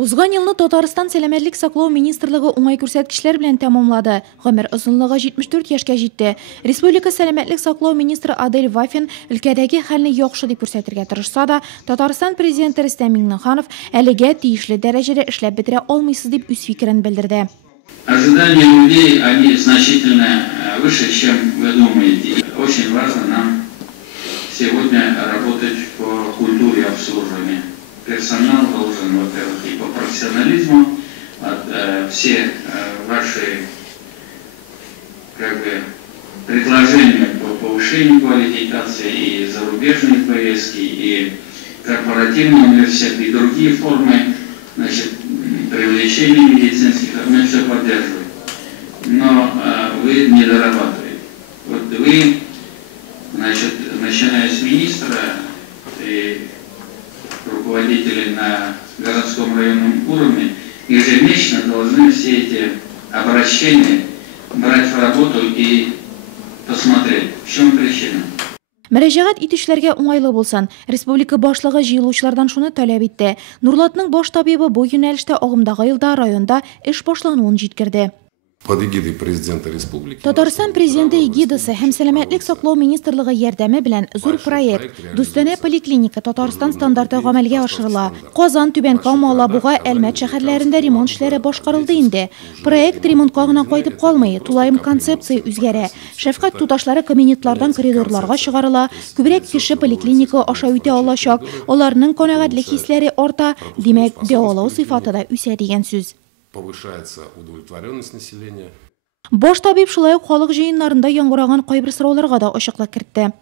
Узган елны Татарстан сәламәтлек саклау министрлыгы уңай күрсәткечләр белән тәмамлады. Гомер озынлыгы 74 яшькә җитте. Республика сәламәтлек саклау министры Адель Вафин өлкәдәге хәлне яхшы дип күрсәтергә тырышса да, Татарстан президенты Рөстәм Миңнеханов әлегә тиешле дәрәҗәдә эшләп бетерә алмыйсыз дип үз фикерен белдерде. Ожидания людей, они значительно выше, чем вы думаете. Очень важно нам сегодня работать по культуре обслуживания. Персонал должен, во-первых, и по профессионализму, все ваши предложения по повышению квалификации и зарубежные поездки, и корпоративные университеты, и другие формы, привлечения медицинских, мы все поддерживаем. Но вы не дорабатываете. Вот вы, начиная с министра и руководители на городском районном уровне, ежемесячно должны все эти обращения брать в работу и посмотреть, в чем причина. Мөрәҗәгать итүчеләргә уңайлы булсын. Республика башлыгы җыелучылардан шуны таләп итте. Нурлатның баш табибы бу юнәлештә агымдагы елда районда эш башлануын җиткерде. Под эгидой президента республики. Татарстан президенты эгидасы һәм сәламәтлек саклау министрлыгы ярдәме белән зур проект Дүстәнә поликлиника Татарстан стандарты гамәлгә ашырыла. Казан, Түбән Кама, Алабуга, Әлмәт шәһәрләрендә ремонт эшләре башкарылды инде. Проект ремонтка гына кайтып калмый, тулаем концепция үзгәрә. Шәфкать туташлары кабинетлардан коридорларга чыгарыла, күбрәк кеше поликлиника аша үтә алачак, аларның канәгатьлек хисләре арта, димәк, дәвалау сыйфаты да үсә дигән сүз. Повышается удовлетворенность населения. Баш табиб шулай ук халык җыеннарында яңгыраган кайбер сорауларга да ачыклык кертте.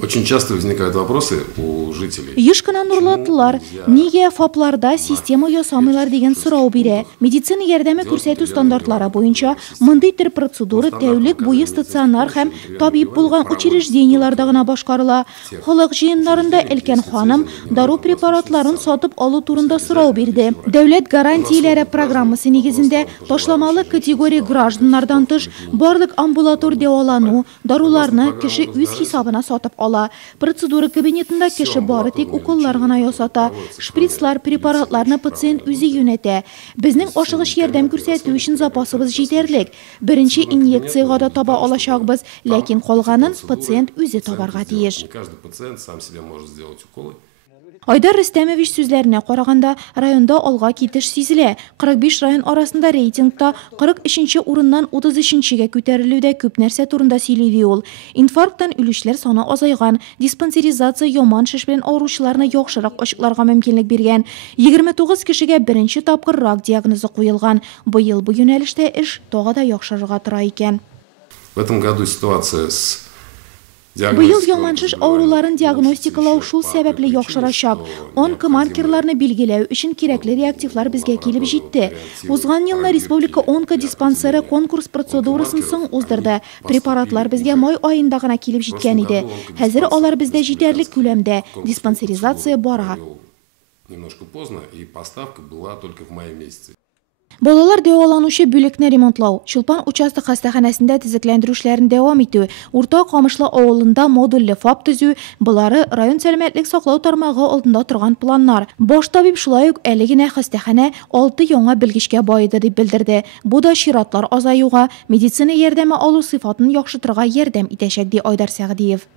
Очень часто возникают вопросы у жителей. Еш кына нурлатлылар, нигә ФАПларда система ясамыйлар дигән сорау бирә. Медицина ярдәме күрсәтү стандартлары буенча мондый төр процедура тәүлек буе стационар һәм табиб булган учреждениеларда гына башкарыла. Халык җыеннарында Элкән ханым дару препаратларын сатып алу турында сорау бирде. Дәүләт гарантияләре программасы нигезендә ташламалы категория гражданнардан тыш барлык амбулатор дәвалану, даруларны кеше үз хисабына сатып ала. Процедура кабинетында кеше бары тик уколлар гына ясата. Шприцлар, препаратларны пациент үзе юнәтә. Безнең ашыгыч ярдәм күрсәтү өчен запасыбыз җитәрлек. Беренче инъекцияга да таба алачакбыз, ләкин калганын пациент үзе табарга тиеш. Каждый пациент сам себе может сделать уколы. Айдар Рөстәмович сүзләренә караганда, районда алга китеш сизелә. 45 район арасында рейтингта 43-нче урыннан 33-нчегә күтәрелүдә күп нәрсә турында сөйли ул. Инфаркттан үлүчләр саны азайган, диспансеризация яман шеш белән авыручыларны яхшырак ачыкларга мөмкинлек биргән. 29 кешегә беренче тапкыр рак диагнозы куелган. Быел бу юнәлештә эш тагы да яхшырырга тора икән. В этом году ситуация с Быел яманшыш авыруларын диагностикалау шул сәбәпле яхшырачак. Онкомаркерларны билгеләү өчен кирәкле реактивлар безгә килеп җитте. Узган елны республика онкодиспансеры конкурс процедурасын соң уздырды. Препаратлар безгә май аенда гына килеп җиткән иде. Хәзер алар бездә җитәрлек күләмдә. Диспансеризация бара. Немножко поздно, и поставка была только в мае месяце. Балалар дәваланучы бүлекне ремонтлау, Чулпан участок хастаханәсендә төзекләндерүшләрен дәвам итү, Урта Камышлы авылында модульле ФАП төзү, булары район сәламәтлек саклау тармагы алдында торган планнар. Баш табиб шулай ук әле генә хастаханә 6 яңа белгечкә баайды дип белдерде. Бу да чиратлар азаюга, медицина ярдәме алу сыйфатын яхшыртырга ярдәм итәчәк ди Айдар Сәгъдиев.